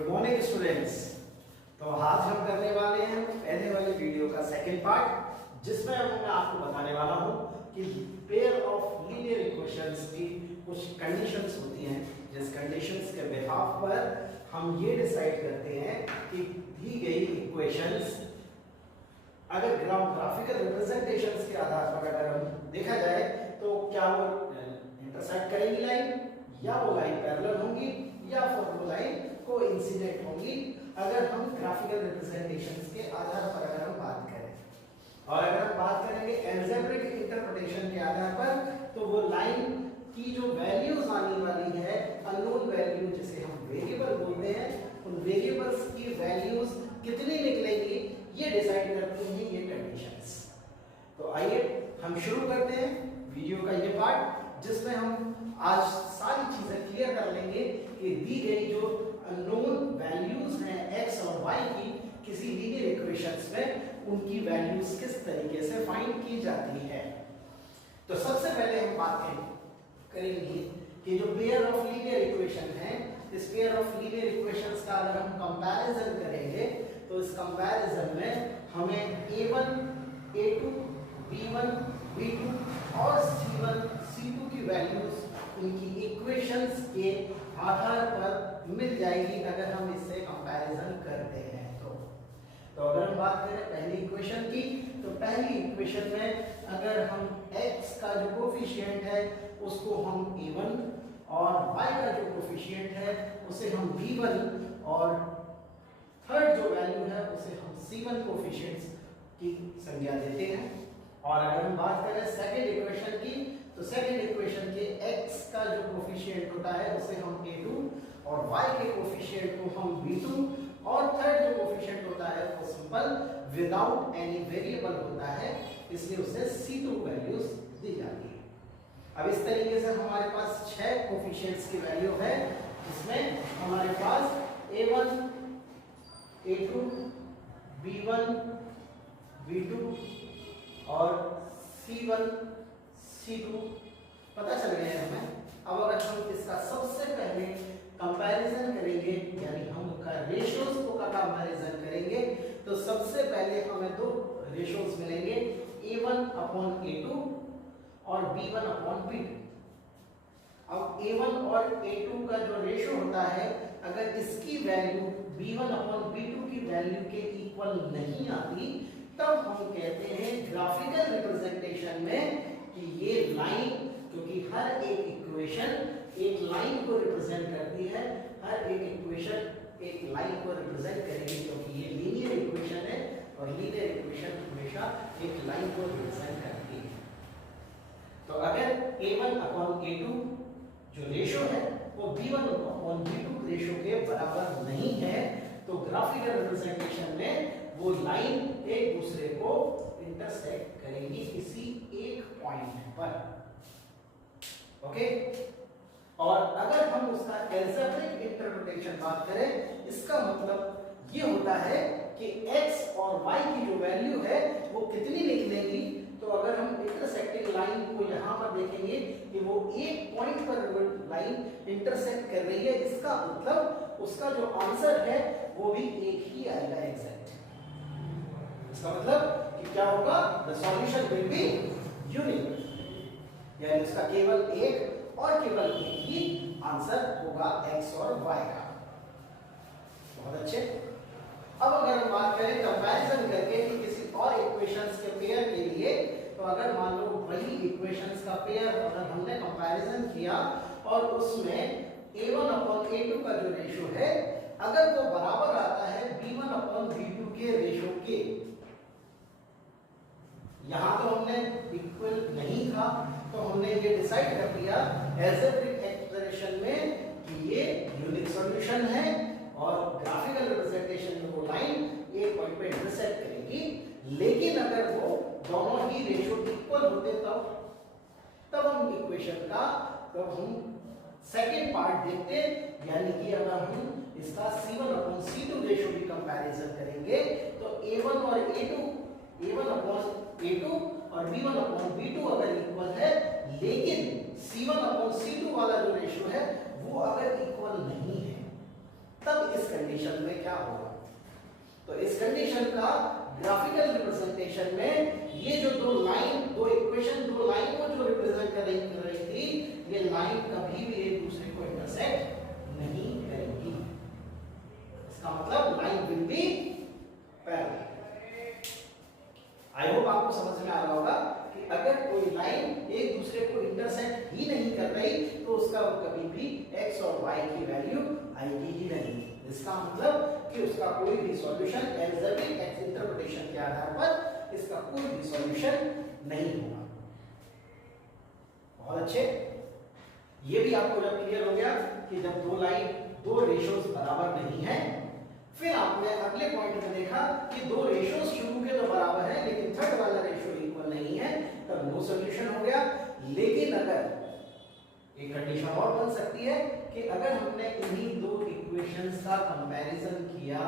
Good morning students. तो आज हम करने वाले हैं पहले वाले वीडियो का सेकंड पार्ट, जिसमें मैं आपको बताने वाला हूं कि पेयर ऑफ लीनियर इक्वेशंस की कुछ कंडीशंस होती हैं, जिस कंडीशंस के बिहाफ पर हम ये डिसाइड करते हैं कि दी गई इक्वेशंस अगर ग्राफिकल रिप्रेजेंटेशंस के आधार पर अगर हम देखा जाए तो क्या वो इंटरसेक्ट करेंगी लाइन, या वो लाइन पैरेलल होंगी, या फिर वो लाइन कोइंसिडेंट होंगी, अगर हम ग्राफिकल रिप्रेजेंटेशंस के आधार पर अगर हम बात करें। और अगर हम बात करेंगे अलजेब्रिक इंटरप्रिटेशन के आधार पर, तो वो लाइन की जो वैल्यूज आने वाली है, अननोन वैल्यू जिसे हम वेरिएबल बोलते हैं, उन वेरिएबल्स की वैल्यूज कितनी निकलेंगी ये डिसाइड करती हैं ये कंडीशंस। तो आइए हम शुरू करते हैं वीडियो का ये पार्ट, जिसमें हम आज सारी चीजें क्लियर कर लेंगे कि दी गई जो अननोन वैल्यूज हैं x और y की किसी लीनियर इक्वेशंस में, उनकी वैल्यूज किस तरीके से फाइंड की जाती है। तो सबसे पहले हम बात करेंगे कि जो पेयर ऑफ लीनियर इक्वेशन है, इस पेयर ऑफ लीनियर इक्वेशंस का अगर हम कंपैरिजन करेंगे तो इस कंपैरिजन में हमें a1, a2, b1, b2 और c1, c2 की वैल्यूज इनकी इक्वेशंस के आधार पर मिल जाएगी अगर हम इससे कंपैरिजन करते हैं। तो अगर हम बात करें पहली इक्वेशन की, तो पहली इक्वेशन में अगर हम x का जो कोफिशिएंट है उसको हम a1 और y का जो कोफिशिएंट है उसे हम b1 और थर्ड जो वैल्यू है उसे हम c1 कोफिशिएंट्स की संज्ञा देते हैं। और अगर हम बात करें सेकंड इक्वेशन की, तो सेकंड इक्वेशन के x का जो कोफिशिएंट होता है उसे हम a2 और y के कोफिशिएंट को हम b2 और थर्ड जो कोफिशिएंट होता है वो सिंपल विदाउट एनी वेरिएबल होता है, इसलिए उसे c2 वैल्यूज दी जाती है। अब इस तरीके से हमारे पास 6 कोफिशिएंट्स की वैल्यू है, जिसमें हमारे पास a1, a2, b1, b2 और c1, c2 पता चल गया है हमें। अब अगर हम इसका सबसे पहले कंपैरिजन करेंगे, यानी हम उनका रेशियोज को का कंपैरिजन करेंगे, तो सबसे पहले हमें दो रेशियोज मिलेंगे, a1 अपॉन a2 और b1 अपॉन b2। अब a1 और a2 का जो रेशियो होता है, अगर इसकी वैल्यू b1 अपॉन b2 की वैल्यू के इक्वल नहीं आती, तब हम कहते हैं ग्राफिकल रिप्रेजेंटेशन में कि ये लाइन, क्योंकि हर एक इक्वेशन एक लाइन को रिप्रेजेंट करती है, हर एक इक्वेशन एक लाइन को रिप्रेजेंट करेगी, क्योंकि ये लीनियर इक्वेशन है और लीनियर इक्वेशन हमेशा एक लाइन को रिप्रेजेंट करती है। तो अगर a1 अपॉन a2 जो रेशियो है वो b1 अपॉन b2 रेशियो के बराबर नहीं है, तो ग्राफिकल रिप्रेजेंटेशन में वो लाइन एक दूसरे को इंटरसेक्ट करेंगी किसी एक पॉइंट पर। ओके, और अगर हम उसका अलजेब्रिक इंटरप्रिटेशन बात करें, इसका मतलब ये होता है कि x और y की जो वैल्यू है वो कितनी निकलेंगी। तो अगर हम इंटरसेक्टिंग लाइन को यहाँ पर देखेंगे कि वो एक पॉइंट पर लाइन इंटरसेक्ट कर रही है, इसका मतलब उसका जो आंसर है वो भी एक ही आएगा एग्जैक्ट। इसका मतलब कि क्या होगा, the solution will be unique, यानी इसका केवल एक और केवल एक ही आंसर होगा x और y का। बहुत अच्छे। अब अगर हम बात करें कंपैरिजन करके कि किसी और इक्वेशंस के पेयर के लिए, तो अगर मान लो वही इक्वेशंस का पेयर अगर हमने कंपैरिजन किया और उसमें a1 अपॉन a2 का जो रेशियो है, अगर वो बराबर आता है b1 अपॉन b2 के रेशियो के, यहां तो हमने इक्वल नहीं था, तो हमने ये डिसाइड कर लिया अलजेब्रिक एक्सप्रेशन में कि ये यूनिक सॉल्यूशन है और ग्राफिकल रिप्रेजेंटेशन में वो लाइन एक पॉइंट पे इंटरसेक्ट करेगी। लेकिन अगर वो दोनों ही रेशियो इक्वल होते तब हम इक्वेशन का हम सेकेंड पार्ट देखते, यानी कि अगर हम इसका c1 अपॉन c2 रेशियो भी कंपैरिजन करेंगे, तो a1 और a2, a1 अपॉन a2 और b1 अपॉन b2 अगर इक्वल है, लेकिन c1 अपॉन c2 वाला जो रेशियो है वो अगर इक्वल नहीं है, तब इस कंडीशन में क्या होगा। तो इस कंडीशन का ग्राफिकल रिप्रेजेंटेशन में ये जो दो इक्वेशन दो लाइन को जो रिप्रेजेंट कर रही थी, ये लाइन कभी भी एक दूसरे को इंटरसेक्ट नहीं करेगी। इसका मतलब line will be parallel. I hope आपको समझ में आ रहा होगा कि अगर कोई लाइन एक दूसरे को इंटरसेक्ट ही नहीं कर रही तो उसका कभी भी x और y की वैल्यू आएगी ही नहीं। इसका मतलब कि उसका कोई भी सॉल्यूशन एल्जेब्रिक इंटरप्रिटेशन के आधार पर इसका कोई भी सॉल्यूशन नहीं होगा। बहुत अच्छे, ये भी आपको जब क्लियर हो गया कि जब दो रेशियोज बराबर नहीं है, फिर आपने अगले पॉइंट में देखा कि दो रेशियोज शुरू के तो बराबर है लेकिन थर्ड वाला रेशियो इक्वल नहीं है, तब नो सॉल्यूशन हो गया। लेकिन अगर एक कंडीशन और बन सकती है कि अगर हमने इन्हीं दो इक्वेशंस का कंपैरिजन किया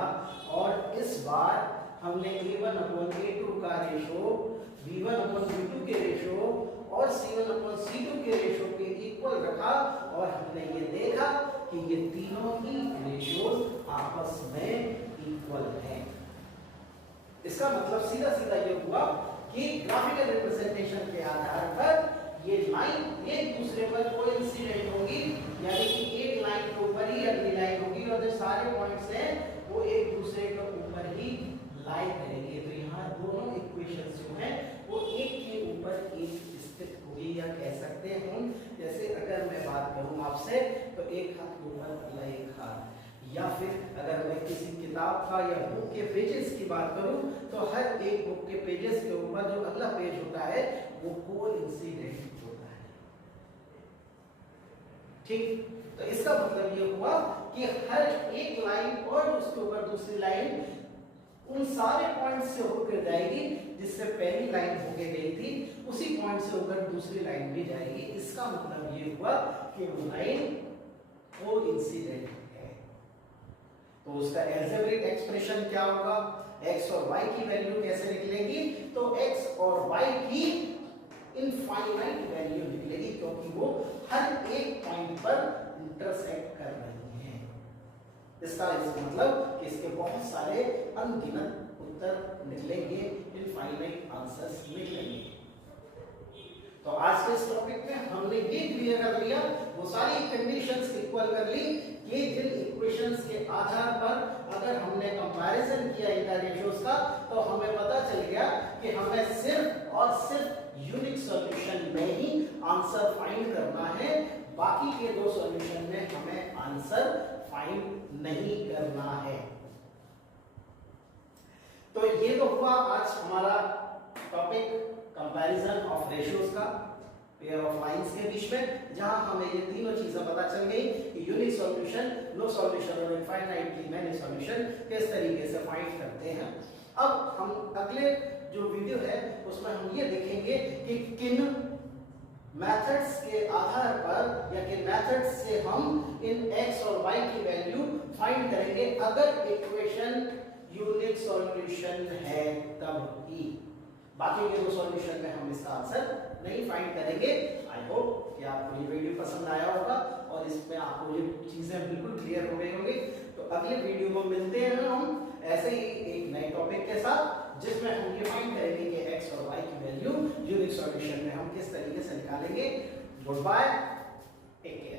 और इस बार हमने a1/a2 का रेशियो b1/b2 के रेशियो और c1/c2 के रेशियो के इक्वल रखा और हमने ये देखा कि ये तीनों ही रेशियोज आपस में इक्वल हैं। इसका मतलब सीधा सीधा ये हुआ कि ग्राफिकल रिप्रेजेंटेशन के आधार पर ये लाइन एक दूसरे पर कोइंसिडेंट होगी, यानी कि एक लाइन के ऊपर ही अगली लाइन होगी और जो सारे पॉइंट्स हैं वो एक दूसरे के ऊपर ही लाई करेंगे। तो यहाँ दोनों इक्वेशंस जो हैं वो एक के ऊपर एक स्थित होगी, या कह सकते हैं जैसे अगर मैं बात करूं आपसे तो एक हाथ के ऊपर अगला एक हाथ, या फिर अगर मैं किसी किताब का या बुक के पेजेस की बात करूं तो हर एक बुक के पेजेस के ऊपर जो अगला पेज होता है वो कोइंसिडेंट होता है। ठीक, तो इसका मतलब ये हुआ कि हर एक लाइन और उसके ऊपर दूसरी लाइन उन सारे पॉइंट से होकर जाएगी जिससे पहली लाइन होके गई थी, उसी पॉइंट से होकर दूसरी लाइन भी जाएगी। इसका मतलब ये हुआ कि वो लाइन कोइंसिडेंट है। तो उसका एल्जेब्रिक एक्सप्रेशन क्या होगा, x और y की वैल्यू कैसे निकलेगी, तो x और y की इनफाइनाइट वैल्यू निकलेगी क्योंकि वो हर एक पॉइंट पर इंटरसेक्ट कर रही हैं। इसका मतलब कि इसके बहुत सारे अनगिनत उत्तर निकलेंगे, इनफाइनाइट आंसर्स निकलेंगे। तो आज के इस टॉपिक में हमने ये क्लियर कर लिया, वो सारी कंडीशंस इक्वल कर ली। ये जिन इक्वेशंस के आधार पर अगर हमने कंपैरिजन किया इनका रेशियोज का तो हमें पता चल गया कि हमें सिर्फ और सिर्फ यूनिक सॉल्यूशन में ही आंसर फाइंड करना है, बाकी के दो सॉल्यूशन में हमें आंसर फाइंड नहीं करना है। तो ये तो हुआ आज हमारा टॉपिक कंपैरिजन ऑफ रेशियोज का पेयर ऑफ लाइंस के बीच में, जहां हमें ये तीनों चीजें पता चल गई कि यूनिक सॉल्यूशन, नो सॉल्यूशन और इनफाइनाइटली मैनी सॉल्यूशन किस तरीके से फाइंड करते हैं। अब हम अगले जो वीडियो है उसमें हम ये देखेंगे कि किन मेथड्स के आधार पर या किन मेथड्स से हम इन x और y की वैल्यू फाइंड करेंगे अगर इक्वेशन यूनिक सॉल्यूशन है तब ही। बाकी के दो सॉल्यूशन में हम इसका आंसर नहीं फाइंड करेंगे। आई होप कि आपको ये वीडियो पसंद आया होगा और इसमें आपको ये चीजें बिल्कुल क्लियर हो गई होंगी। तो अगले वीडियो में मिलते हैं हम ऐसे ही एक नए टॉपिक के साथ, जिसमें हम ये फाइंड करेंगे कि x और y की वैल्यू यूनिक सॉल्यूशन में हम किस तरीके से निकालेंगे। Goodbye, take care.